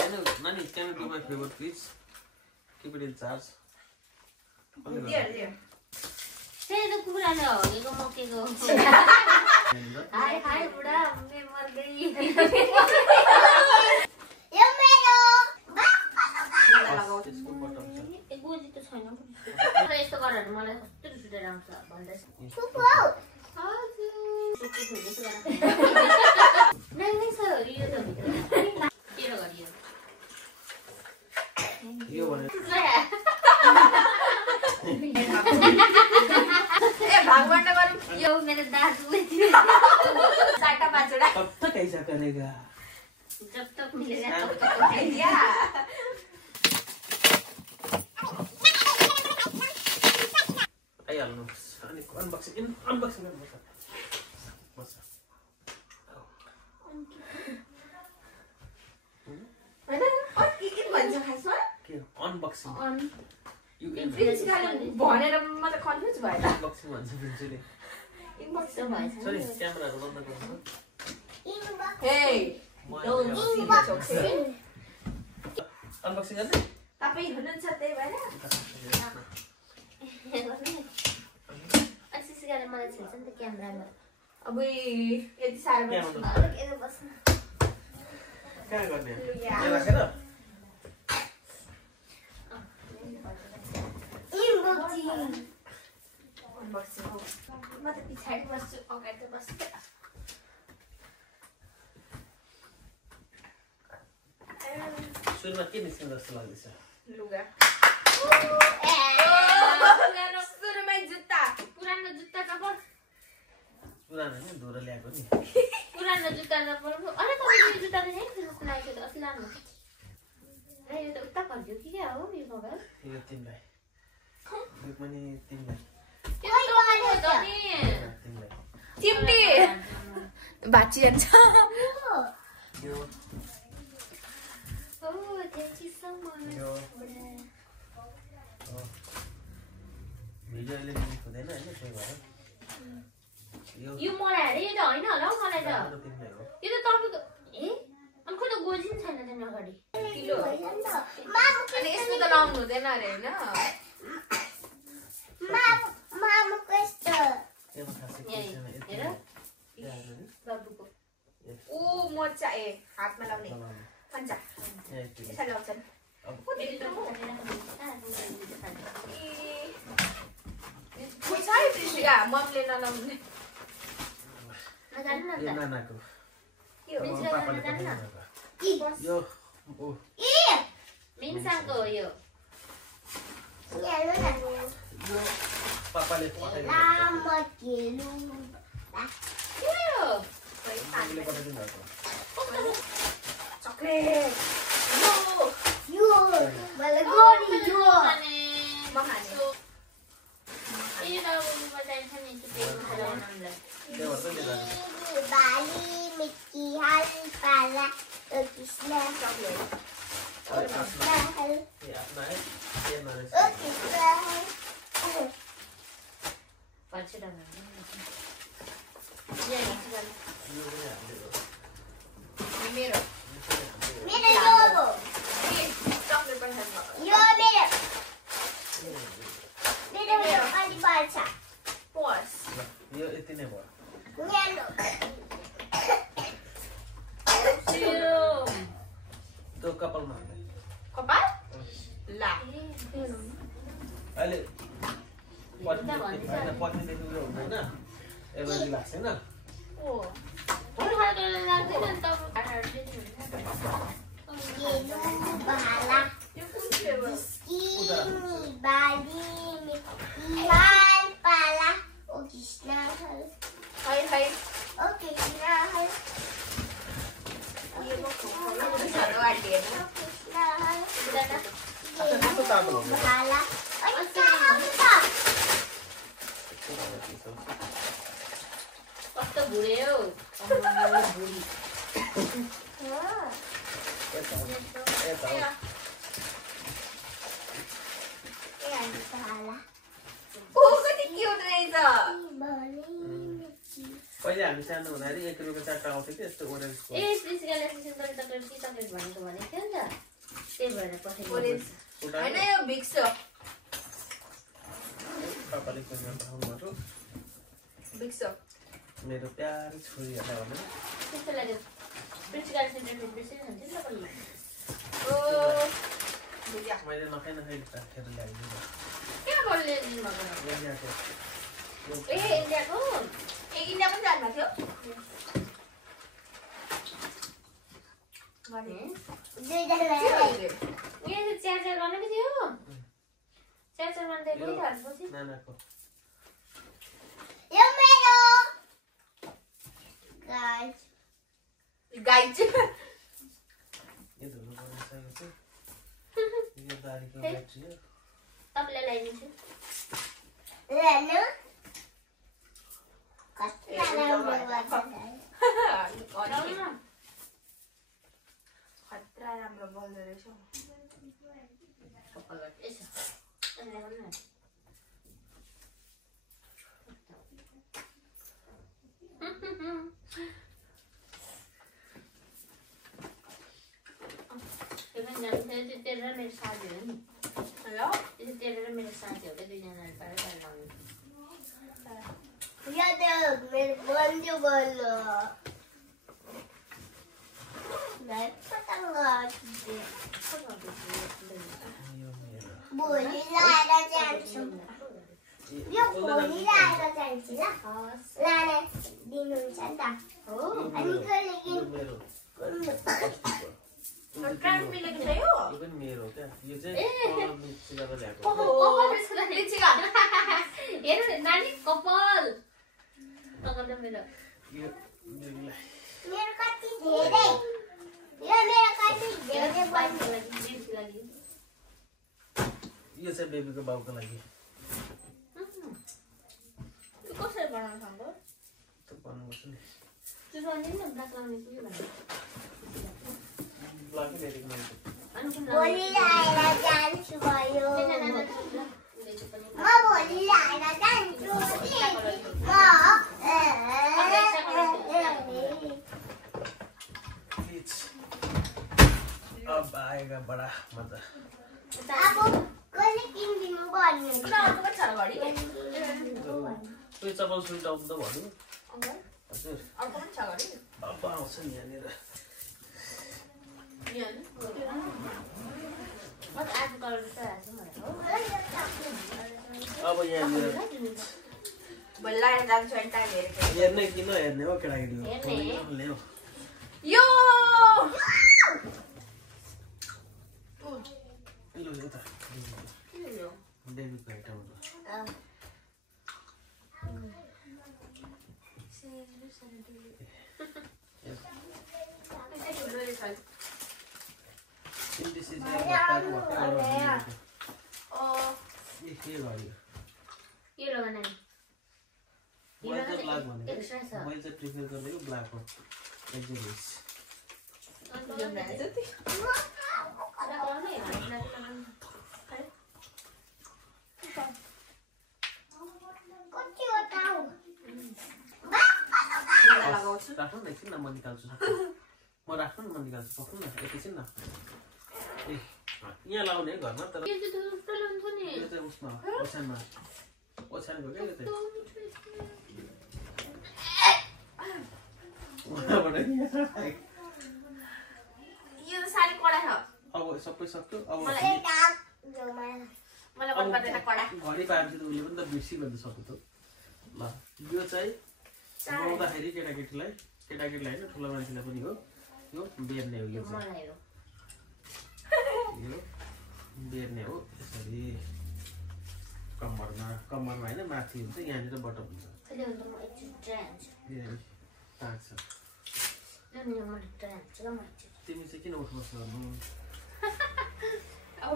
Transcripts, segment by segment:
Nani, can you do my favor, please? Keep it in charge. There. Say the कुरा न हो मकेको हाय बुढा मैं मर गई यो मेरो एक गोजी त छैन तर यस्तो गरेर मलाई कस्तो रिस उठेर आउँछ भन्दैछ फुफु नहीं सर यो त भित्र के गरियो यो भने भागवण्ड गरौँ यो मेरो दाजुले साटा पाँचवटा कब तक ऐसा करेगा जब तक मिलेगा तब तक आइडिया आइहाल्नु अनि अनबक्सिङ गर्नु बस के भन्छ खासमा के अनबक्सिङ भनेर म त कन्फ्युज भएँ अनबक्सिङ भन्छ प्रिन्सले सरी क्यामेराहरु बन्द गर्नु हे अनबक्सिङ गर्ने तपाई हुनुहुन्छ त्यही भएर एक्सेस गरेर मलाई छिल्छ नि त क्यामेरामा अब यति साह्रो अलग एरो बस्नु के गर्ने यो राखेर अनबक्सिङ हो म त पछाडि बस्छु अगाडि त बस्छु सुरुमा के निस्किन्छ जस्तो लाग्दैछ लुगा सुरुमै जुत्ता पुरानो जुत्ता चप्पल पुरानो नि धुरो ल्याएको नि पुरानो जुत्ता चप्पल अरे तपाईको यो जुत्ता त नि जस्तो लागेको त अस्ति लानु ए यो त उता भन्थ्यो कि के हो यो मोबाइल यो तिमीलाई यो पनि तिमीलाई त्यो त मैले त नि तिमीलाई चिम्टी बाची जान्छ यो Oh, thank you so much. यो भिडियोले लिनु हुँदैन हैन त्यही भएर यो मलाई अरे यो त हैन होला हौ मलाई त तिमीलाई हो यो त तपाईको ए अनि खोइ त गोजी नि छैन त अगाडि किलो अनि यसमा त लाउनु हुँदैन अरे हैन मामुको यस्तो यो खासै के छैन हेर यति बाबुको ओ मोचा ए हातमा लाउने पञ्चा यसरी लाउँछन् पुछाइ प्रिस्लिका मम्मीले नलाउने नजान्नु यो न त नानाको के हो प्रिन्सले पापाले नजान्नु न पठाउनुभएको यो ओ मिन्साको हो यो हेर्नु न यो पापाले पठाइदिनु लामो केलु के हो पापाले पठाइदिनु भएको चकलेट यो मलाई गोरी यो म खाने यो त अब बताइन्छ नि त्यो खानालाई त्यो भएर चाहिँ लिएर बाली मिट्टी हाल पाला कृष्ण चकलेट हल ए आफ्ना है के नरेछ ओ कृष्ण हल 500 टाका यो पनि हामीले मेरो मेरो यो हो चकलेट पनि खानु यो मेरो अलि पर्छ पोस यो यति नै भयो न्यानो त्यो कपालमा हाल्ने कपाल ला अहिले पत्नीदेखि उयो हुँदैन एलर्जी लाग्छ होइन ओ केलु बाला यो कुन फ्लेभर स्किनी बाली मिट्टी हाल पाला ओ कृष्ण हल हाय ओ कृष्ण हल यो म खानु सानो आइडिया ओ कृष्ण हल कस्तो तातो हो बाला अनि चाहन्छ कस्तो भुऱ्यो भुरी यता ओ कति क्यूट रहेछ पहिला पहिले हामी सानो हुँदाखेरि 1 रुपैयाँ 4टा आउँथ्यो कि यस्तो ओरेन्जको A special association chocolate C chocolate भनेको थियो नि त त्यही भएर पठाइदिनु ओरेन्ज हैन यो भिक्स हो पापाले किनेर पठाउनुभयो भिक्स हो मेरो प्यारी छोरीहरूलाई भने त्यस्तो लाग्यो प्रिन्सिपल सेन्टर बेसी हुन्छ नि तपाईँलाई ओ बुझ्या मैले नखाइ राखेर ल्याइदिनु कहाँबाट ल्याइदिनु भएको ए इन्डियाको ए इन्डिया पनि जानु भएको थियो यहाँ चाहिँ च्यार गर्नु थियो च्यार गर्नु त कोही हाल्नुपर्छ नानाको यो मेरो गाइस गाइज यो धुलो गरिसकेको छु यो दारीको ब्याट्री हो तपाईँलाई ल्याइदिन्छु हेर्नु कस्तो राम्रो गर्छ खतरा राम्रो बोल्दो रहेछ यसो तपाईँलाई गर्नु न तेरो र मेरो साथी हो नि हेलो त्यो तेरो र मेरो साथी हो क्या दुईजनाले पारेर लाउनु यो त मेरो बन्धु बोल्नु पतङ्ग भोलि लाएर जान्छु यो भोलि लाएर जान्छु ल लाने दिनुहुन्छ नि त हो अनि कहिले मेरो ट्रान्स मिलेको छ यो यो पनि मेरो हो क्या यो चाहिँ मिक्स गरेर ल्याएको हेर्नु नानी कपाल मेरो यो बेबीलाई मेरो कति धेरै यो मेरो कति धेरै बाइकको लागि बेबीको लागि यो चाहिँ बेबीको बाउको लागि कसरी बनाउनु सक्दो त भन्नुपर्छ नि त्यो भन्दैन न ब्ल्याक लाउने कि भनेर ब्ल्याक ल्याइदिएको मैले भोलि लाएर जान्छु भयो म भोलि लाएर जान्छु अब आएगा बडा मजा अब कसले किनिदिनु भन्नु अर्को पनि छ घडी उयो चपल सुट आउँछ त भन्नु हजुर अर्को पनि छ घडी अब आउँछ नि यहाँनिर म त आज कलर जस्तो अब यहाँनिर बोलाएर जान्छु अनि टाइम हेरेको हेर्ने कि नहेर्ने हो केटाकेटी हेर्ने। ल्याऊ यो लु यो त बेबीको आइटम हो के गर्यो के लगा नानी मैले चाहिँ ब्ल्याक भनेको एक्स्ट्रा छ मैले चाहिँ प्रिफर गरेको ब्ल्याक हो एक्जेलिस कतिवटा हो लगाउँछु राख्नु न एकछिन न म निकाल्छु म राख्नु न म निकाल्छु पक्नु न एकैछिन न ए यहाँ लाउने है घरमा तर यो चाहिँ थुप्रो ल्याउँछ नि यो चाहिँ उसमा ओछ्यानमा ओछ्यानको क्या यो चाहिँ उहाँबाट यो त साह्रै कडा छ अब सबै सक्यो अब मलाई मन पर्दैन कडा घडी पाएपछि त उसले पनि त बिर्सी भन्न सक्यो त ल यो चाहिँ बनाउँदाखेरि केटाकेटीलाई होइन ठुलो मान्छेलाई पनि हो यो बेर्ने हो यो चाहिँ मलाई हो यो बेर्ने हो यसरी कम्मरमा होइन माथि हुन्छ यहाँनिर बटम हुन्छ अहिले हुन्छ म एकछिन ट्राई हान्छु ताक छ म ट्राई हान्छु ल म एकछिन तिमी चाहिँ किन उठ बस्नु गर्नु अब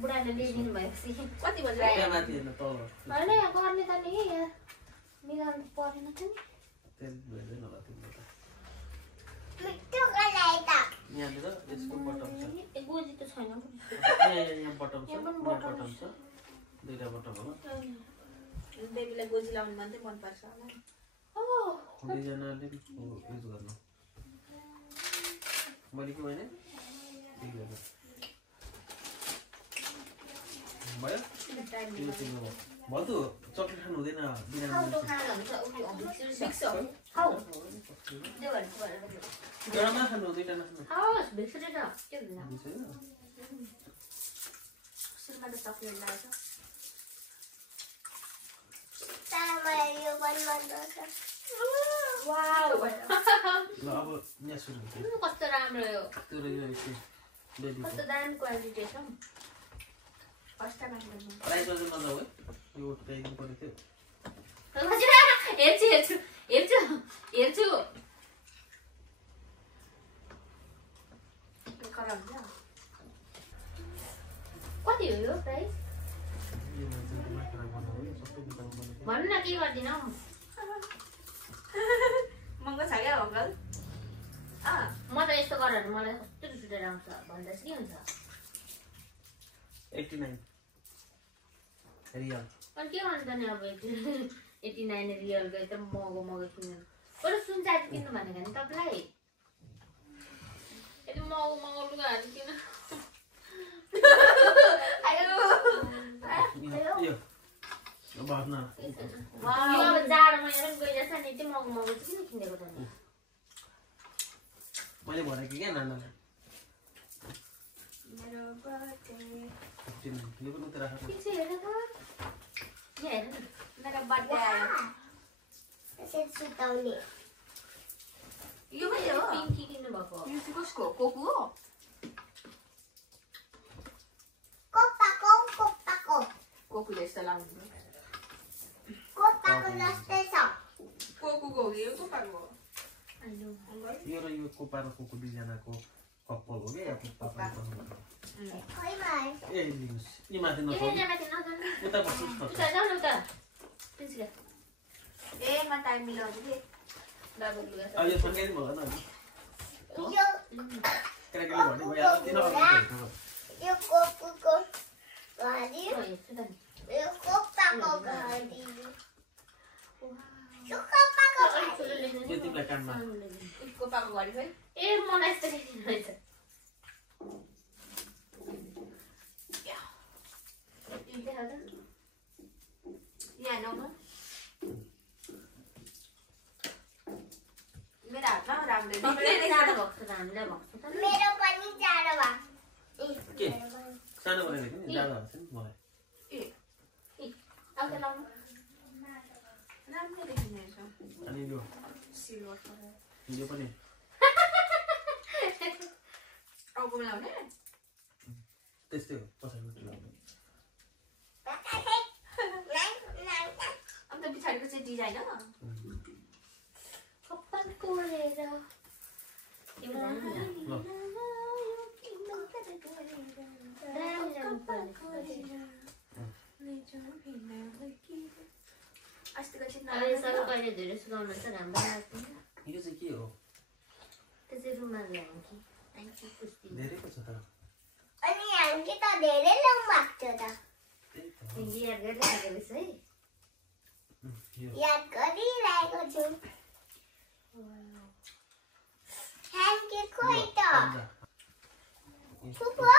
बुढाले ल्याइदिनु भएपछि कति बजी त्यहाँ माथि हेर्न तल होइन गर्ने त नि यहाँ मिलाउनु परेन त नि त्यहाँ भेट्दैन होला तिमीले त मिठो गलाइ त यहाँनिर यसको बटम छ ए गोजी त छैन यहाँ बटम छ यहाँ पनि यहाँ बटम छ दुईटा बटम होला बेबीलाई गोजी लाउनु मन चाहिँ मनपर्छ होला दुईजनाले युज गर्नु मैले के भने भयो भल्तु चक्लेट खानु हुँदैन एउटामा खानु दुईटा नखानु चक्लेट लाग्छ यो पनि मन पर्छ वाउ ल अब यहाँ सुरु हुन्छ कस्तो राम्रो यो त्यो र यो बेबी कस्तो दामी क्वालिटी छ फर्स्ट टाइम प्राइस अझै नजाऊ है यो ट्राइदिनु पर्यो थियो हेर्छु हेर्छु हेर्छु हेर्छु कति हो यो प्राइस भन्नु न के गर्दिनौ महँगो छ क्या अङ्कल म त यस्तो गरेर मलाई कस्तो रिस उठेर आउँछ भन्दा चाहिँ के हुन्छ 89 रियल अनि के भन्नु त नि अब 89 रियलको एकदम महँगो किन्नु बरु सुन चार्ज किन्नु भनेको नि तपाईँलाई यति महँगो लुगाहरू किन यो भर्न अब जाडो महिना पनि गइरहेछ नि यति महँगो चाहिँ किन किनेको त नि मैले भनेको क्या नानालाई मेरो बर्थडे यो पनि उता राख के चाहिँ हेर त यहाँ हेर न मेरो बर्थडे आयो त्यसरी सुताउने यो पनि हो पिङ्की किन्नु भएको यो चाहिँ कसको कोकु हो कोप्पाको कोकुले यस्तो लाउनु कोप्पाको जस्तै छ कोकुको हो कि यो कोपाको हो यो र यो कोपा र कोको दुईजनाको कप्पल हो क्या कोपा खै भाइ ए लिनुहोस् यी माथि नछोड्नु उता बस्नुहोस् न जाऊ न उता प्रिन्सिका ए म टाइम मिलाउँछु कि बाबु लुगा अब यो फन्काइदिनु होला न यो केटाकेटी भन्ने भइहाल्छ किन भन्नु यो कोकुको घडी हेर्छु त नि यो कोप्पाको घडी यो कोप्पाको अलिक घडी ठुलो ल्याइदिनु यो तिमीलाई कानमा कोपाको घडी खै ए मलाई यस्तो ल्याइदिनु रहेछ देखाउ त यहाँ नौ मेरो हातमा राम्रो सबैले जाडो भएको छ त हामीलाई भएको छ त मेरो पनि जाडो भा के सानो बनाइदिएको नि जाडो हुन्छ नि मलाई अब त लाउनु राम्रो देखिने छ अनि यो सिल्भर यो पनि टाउको मिलाउने त्यस्तै हो पछाडि मात्रै लाउने अन्त पछाडिको चाहिँ डिजाइन हो कपाल कोरेर ल अस्तिको चाहिँ अहिले सबै कहिले धेरै सुकाउनु त राम्रो लाग्दैन यो चाहिँ के हो त्यो चाहिँ रुमाल ल्याउँ कि आइसी कुस्ती धेरै पो छ त अनि हामी त धेरै लाउँ भएको थियो त त्यही त याद गरिरहेको रहेछ है यो याद गरिरहेको छु थ्याङ्क यू खोइ त थुप्रो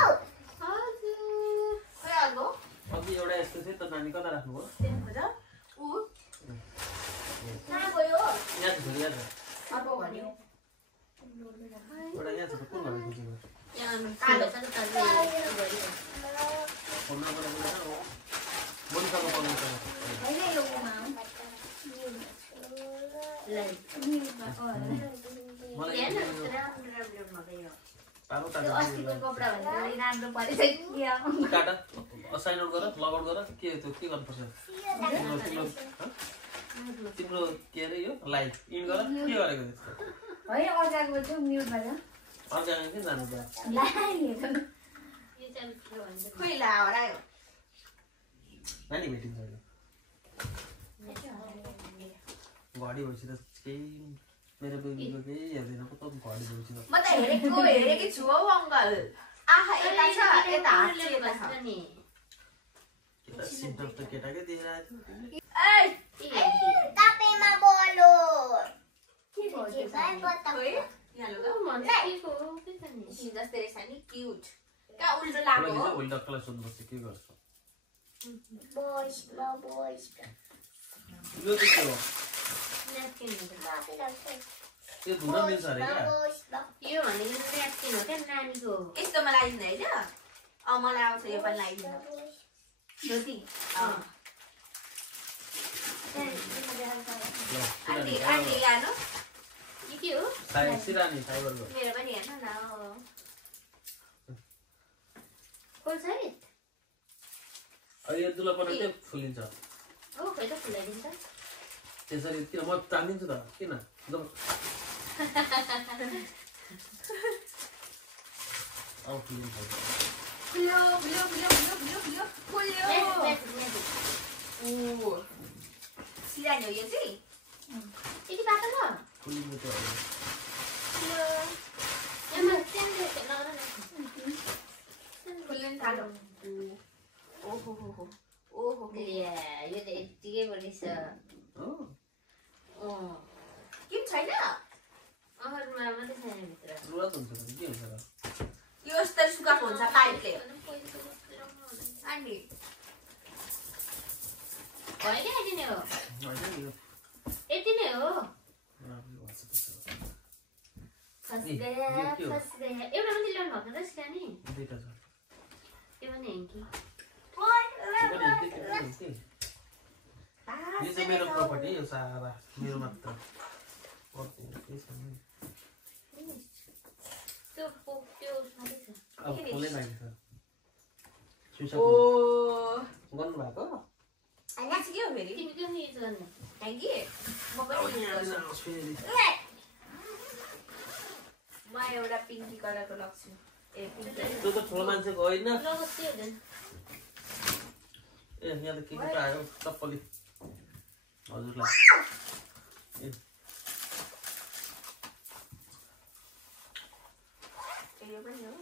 हजुर खै अर्को अघि एउटा यस्तो थियो त नानी कता राख्नुभयो त्यहाँबाट ऊ कहाँ गयो यहाँ छ यहाँ छ अर्को भन्यो एउटा यहाँ छ त कुन घरमा खिचेको यहाँ कालो छ नि त फोनमा मनिकाको पर्नु छ होइन यो उमा मलाई हेर्न राम्रो राम्रो भयो पालो त्यो टाटा अस्तिको कपडा भन्दा अलिक राम्रो परेछ टाटा साइन आउट गर लग आउट गर के त्यो के गर्नुपर्छ तिम्रो के अरे यो लाइभ इन गर के गरेको त्यस्तो होइन अर्काको चाहिँ म्युट भएर अर्का के जानु त यो चाहिँ अलिक ठुलो भन्छ खोइ ला हरायो नानी भेटिन्छ अहिले घडी भएपछि त केही मेरो बेबीको केही हेर्दैन पो त घडी भएपछि त म त हेरेकी छु हौ अङ्कल आहा यता छ यता हात चाहिँ यता छ नि सिम्टम्स त केटाकै देखेर आएको थियो तपाईँमा बोलो के भयो त्यो भाइ बता खोइ यहाँ लगा जस्तै रहेछ नि क्युट कहाँ उल्टो लाग्यो हो भोलि डक्टरलाई सोध्नुपर्छ के गर्छ बोइस यो चाहिँ के हो यो धुन मिल्छ अरे क्या यो भनेको न्यापकिन हो क्या नानीको यस्तो मलाई लगाइदिनु होइन मलाई आउँछ यो पनि लगाइदिनु ज्योति आन्टी आन्टी लानु के हो सिरानी फाइबरको मेरो पनि हेर्न न फुल साइज यो दुलापना चाहिँ फुलिन्छ हो खै त फुलाइदिन्छ त्यसरी किन म तानिदिन्छु त किन अब फुलिन्छ फुल्यो फुल्यो फुल्यो फुल्यो फुल्यो फुल्यो फुल्यो सिरानी हो यो चाहिँ यति बाटो ल फुलिन्छ त्यो फुल्न थाल्यो ओहो हो ओहो यो त यत्तिकै बढेछ के छैन अहरमा मात्रै छैन भित्र रुवा हुन्छ त के हुन्छ र यो यस्तो सुकाएको हुन्छ पाइपले अनि होइन यति नै हो होइन यो यति नै हो राम्रो भन्छ त्यसो फस गया एउटा मात्रै ल्याउनु भएको र सिरानी दुईटा छ त्यो पनि हेङ्की यो चाहिँ मेरो प्रपर्टी यो सारा मेरो मात्र त्यो मात्रै छ अब फुलै बाँकी छ ओ गर्नुभएको यहाँ चाहिँ के हो फेरि तिमी के युज गर्ने थ्याङ्क यू म पनि use गर्छु म एउटा पिङ्की कलरको लग्छु ए पिङ्की त्यो त ठुलो मान्छेको होइन लगत के हुँदैन ए यहाँ त के के आयो चप्पली हजुरलाई यो पनि हो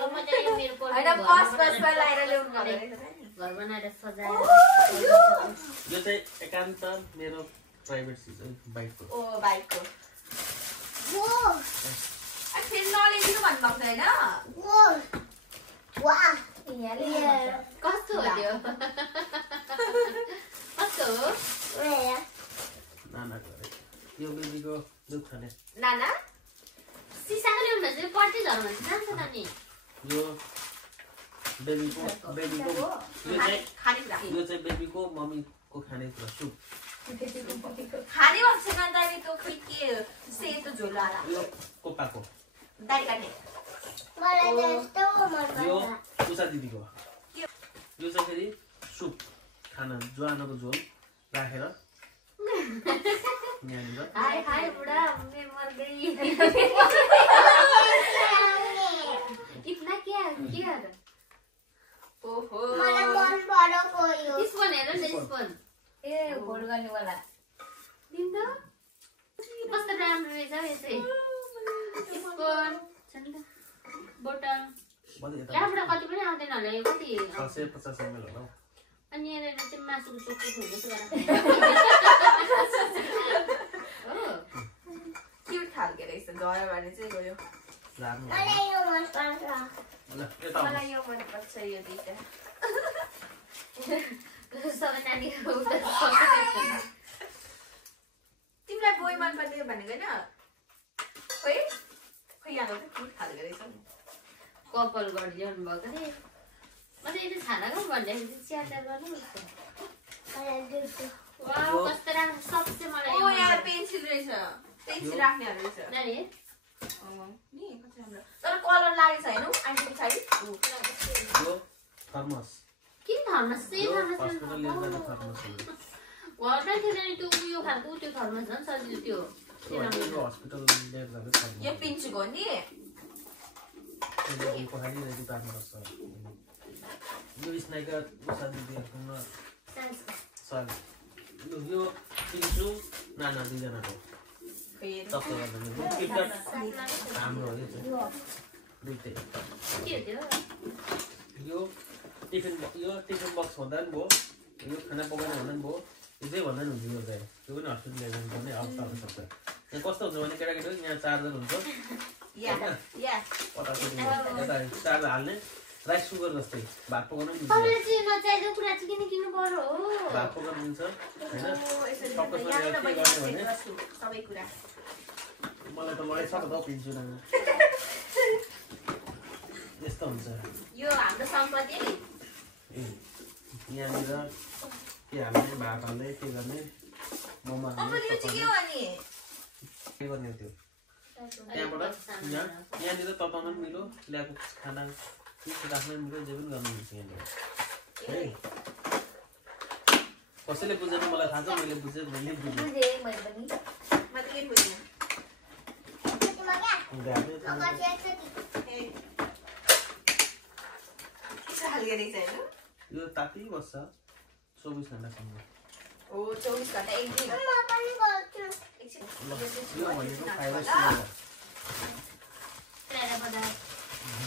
अब म चाहिँ यो मेरो होइन कस लगाएर ल्याउनु पर्यो रहेछ नि घर बनाएर सजाएर यो चाहिँ एकान्त मेरो प्राइभेट चिज हो बाइकको ओ बाइकको वो अनि फेरि नल्याइदिनु भन्नुभएको थियो वो वाह होइन कस्तो हो त्यो कस्तो हो नानाको अरे यो बेबीको दुध खाने नाना सिसाको ल्याउनु चाहिँ पर्दै झर्नु भने जान्छ त नि यो बेबीको यो खाने कुरा चाहिँ बेबीको मम्मीको खाने कुरा सुप खाने भन्छ त अनि त्यो खोइ के सेतो झोल वाला यो कोपाको दारी काट्ने मलाई त्यस्तो मन यो पर्छ उषा दिदीको यो चाहिँ फेरि सुप खाना ज्वानोको झोल राखेर यहाँनिर हाय हाय बुढा मैं मर गई इतना क्या ओहो मलाई मन परेको यो स्पुन हेर न स्पुन ए होल गर्नेवाला दिन त कस्तो राम्रो रहेछ हौ यसै स्पुन बोतल यहाँबाट कति पनि आउँदैन होला यो कति 650 ml होला अनि यहाँ चाहिँ मासुको चोक्टो हुँदैछ क्युट खालको रहेछ गयो भने चाहिँ गयो मलाई यो मन पर्छ मलाई यो मनपर्छ यो दुईटा सबै नानीहरू तिमीलाई बोय मन पर्ने भनेको होइन खोइ खोइ यहाँ क्युट खालको रहेछ नि कपाल गरिदिनु भएको अरे म त यति खानाको भन्दाखेरि च्याटर गर्नु मलाई दुधको वाउ कस्तो राम्रो सबसे मलाई ओ यहाँ पेन्सिल रहेछ पेन्सिल राख्नेहरू रहेछ नानी नि कति राम्रो तर कलर लागेको छैन आन्टी पछाडि यो थर्मस किन थर्मस यो हस्पिटल लिएर जाने थर्मस हो घरमै थियो नि त्यो उयो खालको त्यो थर्मस झन् सजिलो त्यो यो हस्पिटल लिएर जाने थर्मस यो पिन्चुको नि को खाली रेडी पार्नुपर्छ यो स्नाइकर उषा दिदीहरूसँग सर यो पिन्चु नाना दुईजनाको तप्त गर्दैन किटकट हाम्रो हो यो चाहिँ दुईटै के हो त्यो यो टिफिन बक्स भन्दा पनि भयो यो खाना पकाउनु भन्दा पनि भयो यो चाहिँ भन्दा पनि हुन्छ यो चाहिँ त्यो पनि हस्पिटल ल्याइदिनु पर्ने अवस्था हुनसक्छ यहाँ कस्तो हुन्छ भने केटाकेटी यहाँ चार्जर हुन्छ यता चार्जर हाल्ने राइस कुकर जस्तै भात पकाउनु पनि भात पकाउनु दिन्छ होइन मलाई त लगाइसक्दा पिन्छु न यस्तो हुन्छ यो हाम्रो सम्पत्ति यहाँनिर के हाल्ने भात हाल्ने के गर्ने मोमो हाल्ने के गर्ने त्यो त्यहाँबाट यहाँनिर तताउन पनि मिलो ल्याएको खाना राख्न मिलो जे पनि गर्नु मिल्छ यहाँनिर है कसैले बुझेन मलाई थाहा छ मैले बुझेँ मैले यो ताती बस्छ 24 घण्टासम्म ओ 24 घण्टा एक दिन यो भनेको फाइबर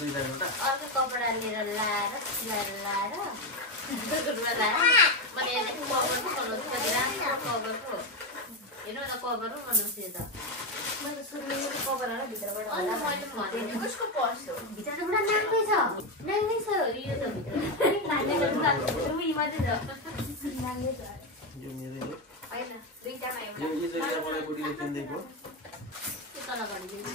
अर्को कपडा लिएर लाएर सिलाएर कभरको हेर्नु न कभर बनाउँछु त कसको पर्स हो भित्र त पुरा नाङ्गै छ यो त भित्र यो मेरो होइन दुईटामा यो चाहिँ मलाई बुढीले किनिदिएको तल गरिदिनु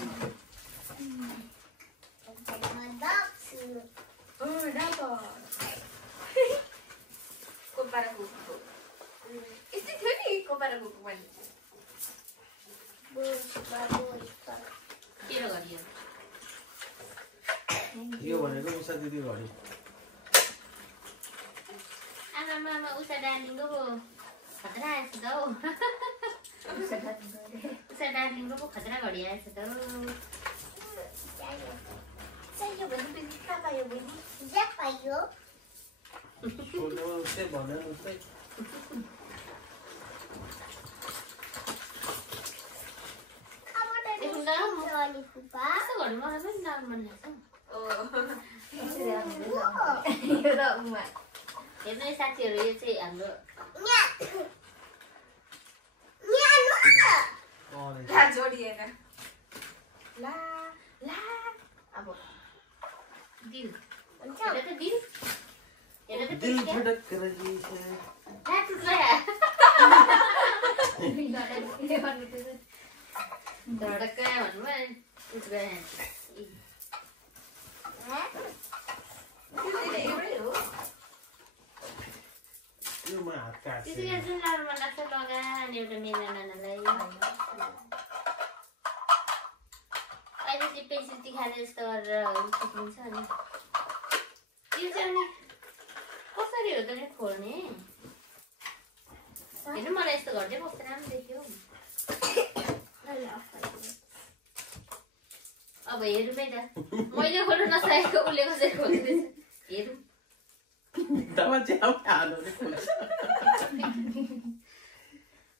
कोपारा कुकुरको यस्तै थियो नि कोपारा कुकुर पनि के गरियो यो भनेको उषा दिदी घडी आमा उषा डार्लिङको खतरा आएछ त हौ उषा डार्लिङको पो खतरा घडी आएछ त हेर्नु साथीहरू यो चाहिँ हाम्रो जोडिएन ला ला अब दिल हेर त दिल हेर त दिल धडक रही है टुट गयो धडक गयो भन्नु टुट गयो यो म हात काट्छु त्यसरी जुन लाउनु मन लाग्छ लगा अनि एउटा मेरा नानालाई अहिले चाहिँ पेन्सिल तिखाले जस्तो गरेर सिकिन्छ अनि यो चाहिँ अनि कसरी हो त नि खोल्ने हेर्नु मलाई यस्तो घरले कस्तो राम्रो देख्यो अब हेरौँ है त मैले खोल्नु नसकेको उसले कसरी खोल्दैछ हेरौँ तब चाहिँ अब हाल्नु खोल्छ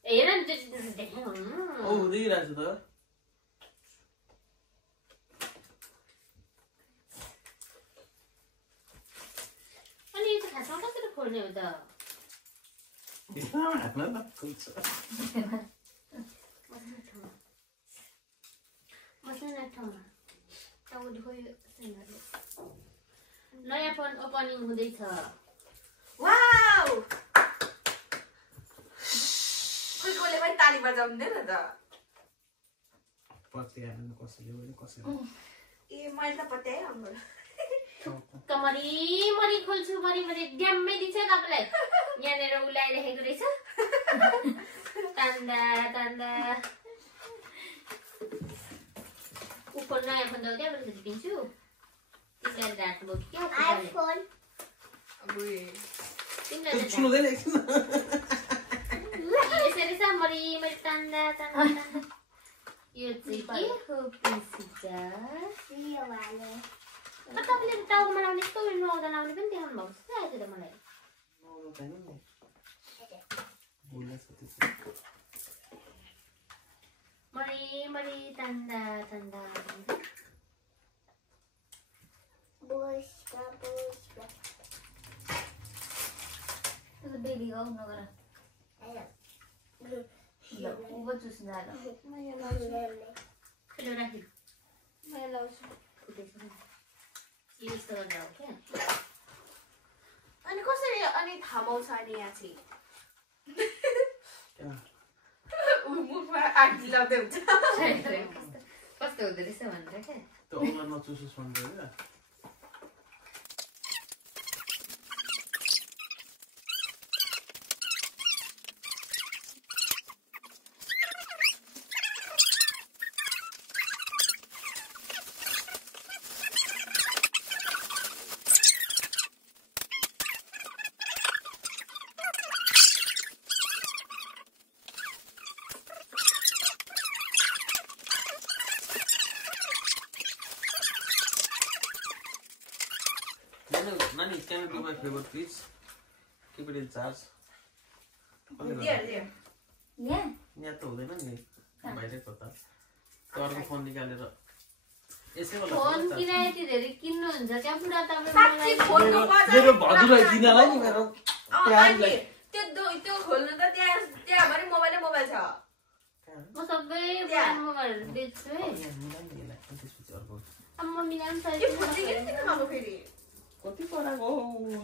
हेर नि त्यो ओ हुँदैरहेछ त अनि यो चाहिँ खासमा कसरी खोल्ने हो त हातमा त खोल्छ मसँग ठाउँमा टाउको गयो नयाँ फोन ओपनिङ हुँदैछ वाउ कोही पनि ताली बजाउँदैन त पछि हाल्नु कसैले पनि कसैले ए मैले त पत्याएँ हाम्रो मरि खोल्छु मरि ड्याम्मै दिन्छ तपाईँलाई यहाँनिर उलाइरहेको रहेछ तान्दा फोन नयाँ फोन त त्यहाँबाट झिकिन्छु तिमीलाई ढाँट्नु भयो कि क्या सुन्दैन यसरी छ मरि तान्दा यो चाहिँ के हो तपाईँले टाउकोमा लाउने यस्तो नआउँदा लाउने पनि देखाउनु भएको जस्तो आएको थियो त मलाई मरि तान्दा हो नगर ल ऊभो चुस्न जाल फेरि राखि मैले लाउँछु यस्तो गर्दा हो क्या अनि कसरी अनि थामाउँछ अनि यहाँ चाहिँ मुखमा आँटी लाउँदै हुन्छ कस्तो हुँदो रहेछ भनेर क्या त्यो औँला नचुसोस् भनेर क्या Nani, can you do my favor, please? Keep it in charge. यहाँ त हुँदैन नि बाहिरै कता त्यो अर्को फोन निकालेर यसै वाला फोन किनाए तिनीहरु किन्नुहुन्छ क्या पुरा साच्चै फोनको बजार मेरो हजुरलाई दिनलाई नि मेरो प्यानलाई त्यो खोल्नु त त्यहाँ भरि मोबाइल छ म सबै मोबाइल बेच्छु है अब म निकाल्नु यो फुट्टी किन खानु फेरि कति कराको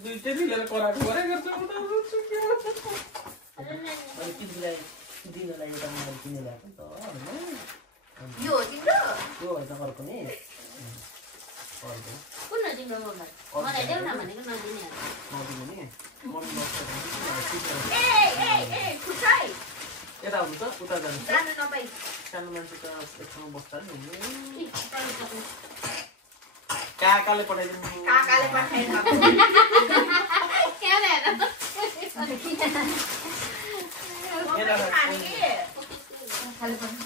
दुईटै मिलेर कराको गरे गर्छ म त अनि किन्नलाई दिनलाई एउटा मोबाइल किन्ने ल्याएको नि त हैन यो हो तिम्रो त्यो हैन अर्को नि अर्को कुन हो तिम्रो मोबाइल मलाई देऊ न भनेको नदिने नदिने नि मन नस्छ ए खुचाइ यता आउनु त उता जानु जानु नपाई सानो मान्छे त एकसँग बस्छ नि काकाले पठाइदिनु काकाले पठाइदिनु क्या भएर खाली पनि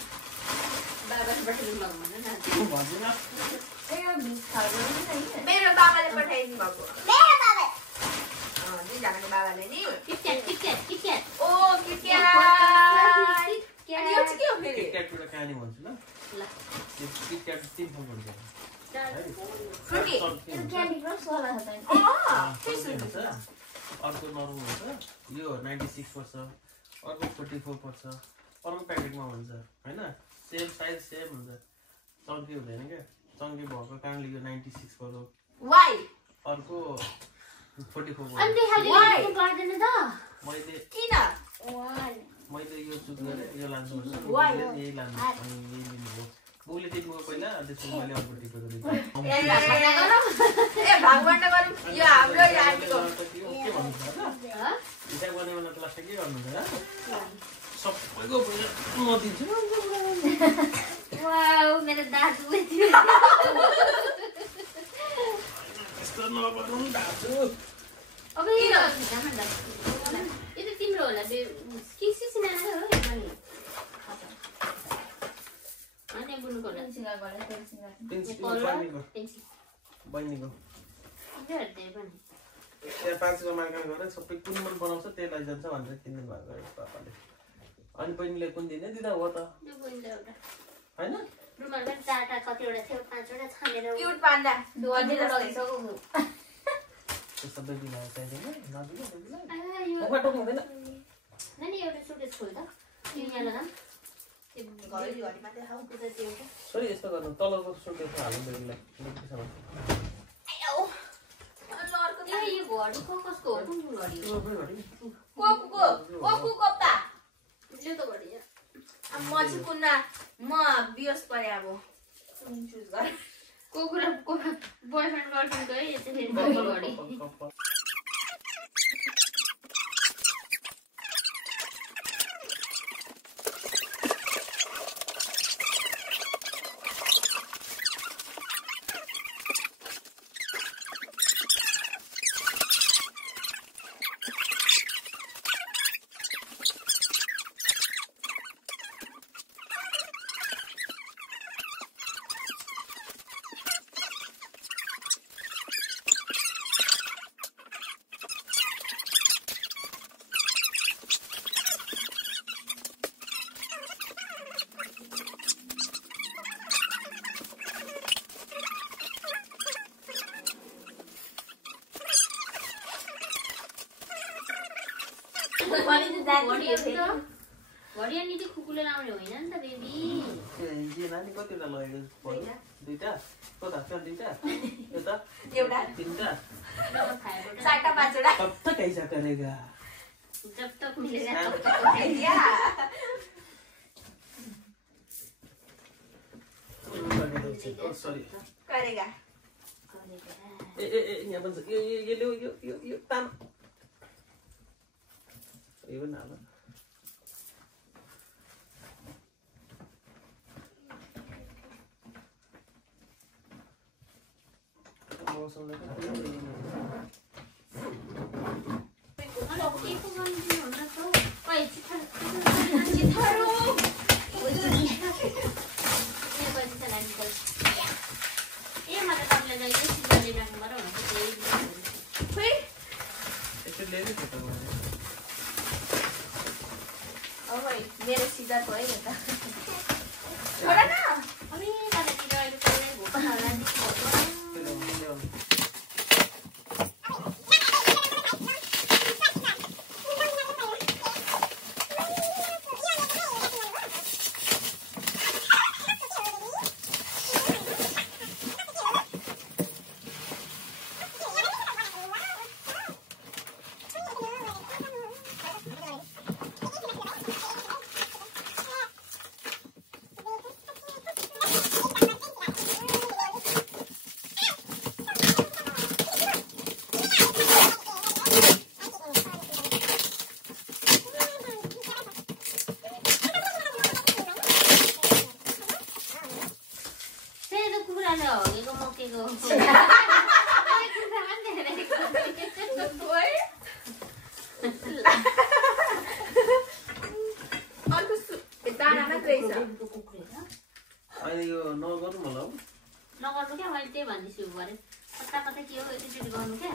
बाबाले पठाइदिनु भएको भने न भन्दिन मेरो बाबाले पठाइदिनु भएको मेरो बाबा दुईजनाको बाबाले नि किटक्याट ओ किटक्याट अनि यो चाहिँ के हो फेरि किटक्याटको एउटा कहानी भन्छु ल ल यो किटक्याट 3 ठाउँ हुन्छ फ्रुटी क्यान्डी क्रस वाला छ त हुन्छ अर्को नर्मल हुन्छ यो 96 पर्छ अर्को 44 पर्छ अर्को प्याकेटमा हुन्छ हैन सेम साइज सेम हुन्छ चङ्की हुँदैन क्या चङ्की भएको कारणले यो 96 पर्यो वाइ अर्को 44 अनि देखाले गर्दैन त मैले किन मैले यो चुज गरेँ यो लान्छु भनेर Why? यही लान्छु अनि यही लिनु हो बुले टिप्नु पहिला त्यसपछि मैले अर्को टिपेको ए भागबाट गरौँ यो हाम्रो यो आन्टीको के भन्नुहुन्छ ल हिसाब गर्ने बेला क्लासमा के गर्नुहुन्छ ल सबैको पहिला म दिन्छु वाउ मेरो दाजुले थियो यस्तो नगर्नु दाजु अब यो यो त तिम्रो होला के सिसिना हो यो पनि अनि बुनुको होला बहिनीको हेर्दै पनि त्यहाँ 5 को मार्का गरेर सबै कुन मन बनाउँछ त्यही लैजान्छ भनेर किन्नु भएको पापाले अनि बहिनीले कुन दिने दिदा हो त त्यो बुन्दा एउटा हैन रुमाल पनि 4टा कतिवटा थियो 5वटा छानेर क्युट पान्डा दुवातिर लगिसक्यो त्यो सबै दिनु चाहिँदैन नदिनु दिदीलाई यो मुखमा टोक्नु हुँदैन नानी एउटा सुटेज खोल त यो यहाँ लगाम घरि घरि मात्रै खाऊ उता त्यो एउटा सरी यस्तो गर्नु तलको सुटकेस हाल्नु बेगीलाई यो घडी कसको हो कुन घडी हो को कप्ता त्यो त घडी हो अब म चाहिँ कुन म बियोस परे अब चुज गरे को कुरा को बोयफ्रेन्ड गर्लफ्रेन्ड गए यो चाहिँ फेरि घडी मैले चाहिँ घडी घडी अनि त्यो खुकुले लाउने होइन नि त बेबी ए नानी कतिवटा लगेको दुईटा कता त्यो दुईटा यता एउटा तीनटा चारटा पाँचवटा कब तक ऐसा करेगा जब तक मिलेगा सॉरी करेगा ए यहाँ बन्छ ये लो यो तान ये बना ला मौसम मेरो सिधा भयो नि त छोरा न अनि दादातिर अहिले पहिल्यै भोक होला नि अहिले यो नगरौँ होला हौ नगर्नु क्या मैले त्यही भन्दैछु भरे कता कता के हो एकचोटि गर्नु क्या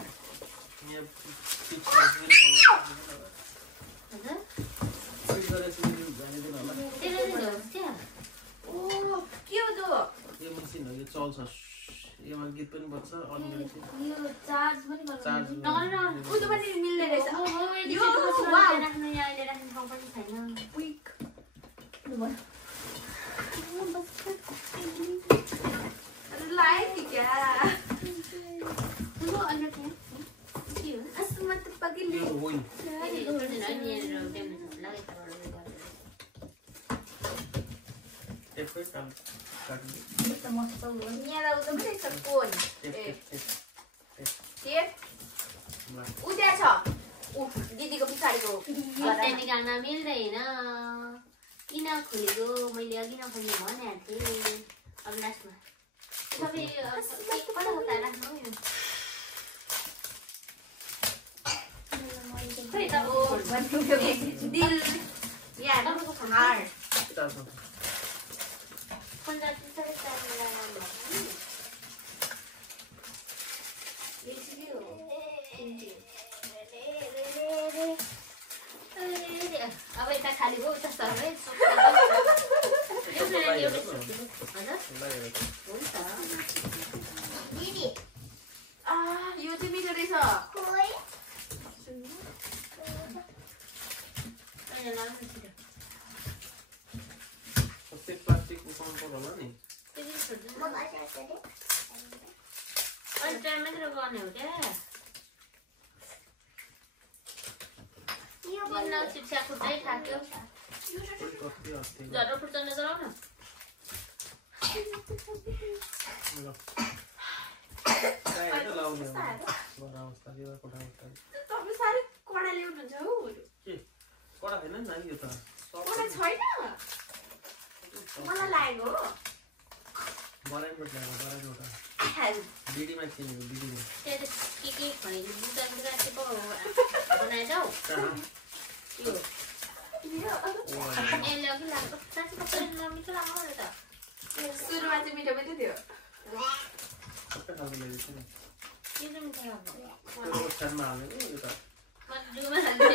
यो मसिन हो यो चल्छ यसमा गीत पनि बज्छ अनि यो चार्ज पनि चार्ज उयो पनि मिल्ने रहेछ राख्नु यहाँ अहिले राख्ने ठाउँ पनि छैन क्विक लाइक क्या ठुलो अन्डर के हो असमा त पगिले यो होइन एफर्ट काम काट्नु त मस्त हो यहाँ लाउँदा पनि रहेछ कोन के उद्या छ उफ दिदीको पछाडिको निकाल्न मिल्दैन किन खोलेको मैले अघि नखोल्ने भनेको थिएँ अब लास्टमा सबै कता कता राख्नु खै त ओ दिल या तपाईँको हार अब यता खाली भयो उता सबै दिदी यो चाहिँ मिठो रहेछ प्लास्टिक उठाउनु पर्छ होला नि मात्र गर्ने हो क्या शिक्षा खुट्टै थाक्यो झरो फुट्छ नजराउ न तपाईँ साह्रै कडा ल्याउनुहुन्छ हौ कडा छैन नानी यो त कडा छैन मलाई लागेको हो बराइबाट ल्याएको बराइबाट दिदीमा चिनेको दिदीले के खुवाइदिनु बुझा बुझा चाहिँ पो बनाएर हौ यो यसले अघि लाग्यो साँच्ची कस्तो मिठो लाग्यो मलाई त सुरुमा चाहिँ मिठो मिठो थियो कस्तो खालको ल्याएको थियो यो चाहिँ मिठो लाग्यो त्यो ओछ्यानमा हालेको यो त मजुमा हाल्नु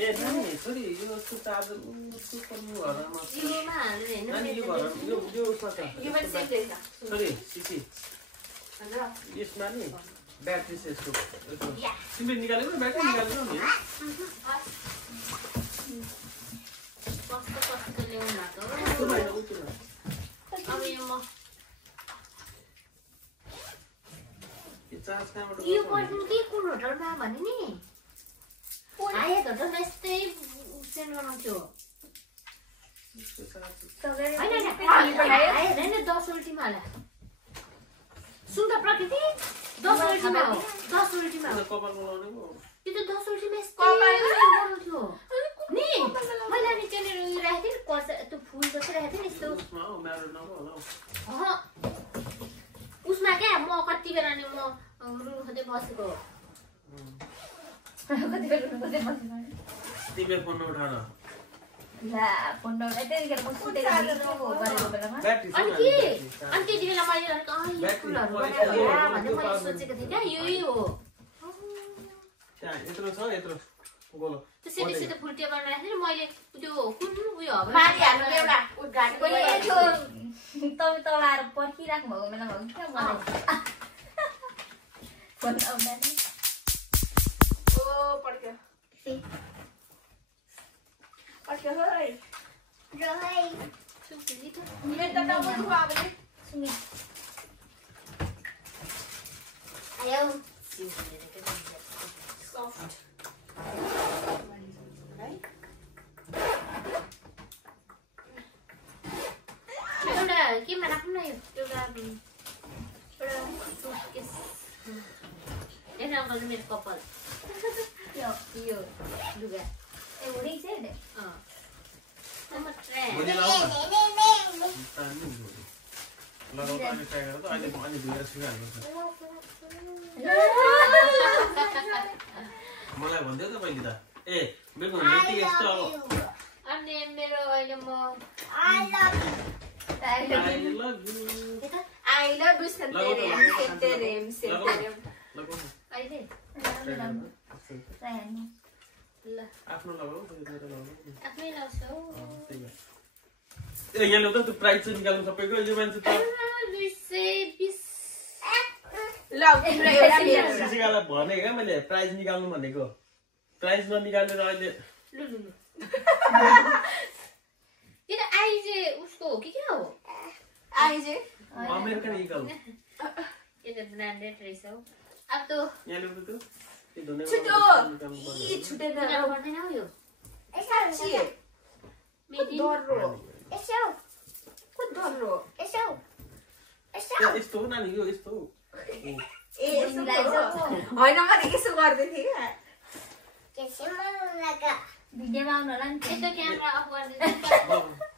ए नानी छोरी यो चार्जर पर्नु घरमा जिरोमा हाल्नु हैन नानी यो घर यो उसमा छ यो पनि सेम रहेछ छोरी सिसी हजुर यसमा नि ब्याट्री चाहिँ यसको तिमीले निकालेको ब्याट्री निकालेको नि कस्तो ल्याउनु भएको अब यो म यो पर्फिम के कुन होटलमा भने नि आयो होटलमा यस्तै सेन्ड बनाउँथ्यो होइन 10 उल्टीमा होला सुन्दा प्रकृति 10 उल्टीमा हो 10 उल्टीमा हो कपालमा लाउने पो यो त 10 उल्टीमा यस्तै बनाउँथ्यो नि मैले अनि त्यहाँनिर उयो राखेको थिएँ त्यो फुल जस्तो राखेको थिएँ नि यस्तो उसमा क्या म कति बेला नि म रुनु खोज्दै बसेको तिमीले फोन नउठाएर अनि त्यति बेला मैले फुलहरू बनाएको होला भन्दै मैले सोचेको थिएँ क्या यही हो यत्रो छ यत्रो गोलो त्यो सेतो सेतो फुल टेबल राखेर मैले त्यो कुन उयो हो तल आएर पर्खिराख्नु भएको बेलामा क्या ओ पड्क्यो पड्क्यो है मेरो त डबल दुखो अब आयो सफ्ट एउटा केमा राख्नु न यो एउटा सुटकेस हेर्न अङ्कल मेरो कपाल यो लुगा एउटै चाहिँ भोलि लगाउने ट्राई गरेर त अहिले अनि धुएर सुकाइहाल्नु मलाई भन्थ्यो त पहिले त ए मेरो यति यस्तो अब अनि मेरो अहिले म I love you Santerim अहिले ल आफ्नो लगाऊ आफ्नै लाउँछु ए यहाँ ल्याउँदा त्यो प्राइस चाहिँ निकाल्नु सबैको यो मान्छे त 220 ल तिम्रो एउटा मेरो सिसिकालाई भने क्या मैले प्राइस निकाल्नु भनेको प्राइस ननिकालेर अहिले लु यो त आइजे उसको हो कि के हो आइजे अमेरिकन इगल यो त ब्रान्डेड रहेछ हौ अब त यहाँ ल्याउँदा त्यो त्यो धुने छिटो यी छुटेन निकाल्नु पर्दैन हौ यो साँच्ची मेबी डरो को डरो यस्तो हो नानी यो यस्तो हो ए होइन म यसो गर्दै थिएँ भिडियोमा आउनु होला नि यस्तो क्यामेरा अफ गरिदिनु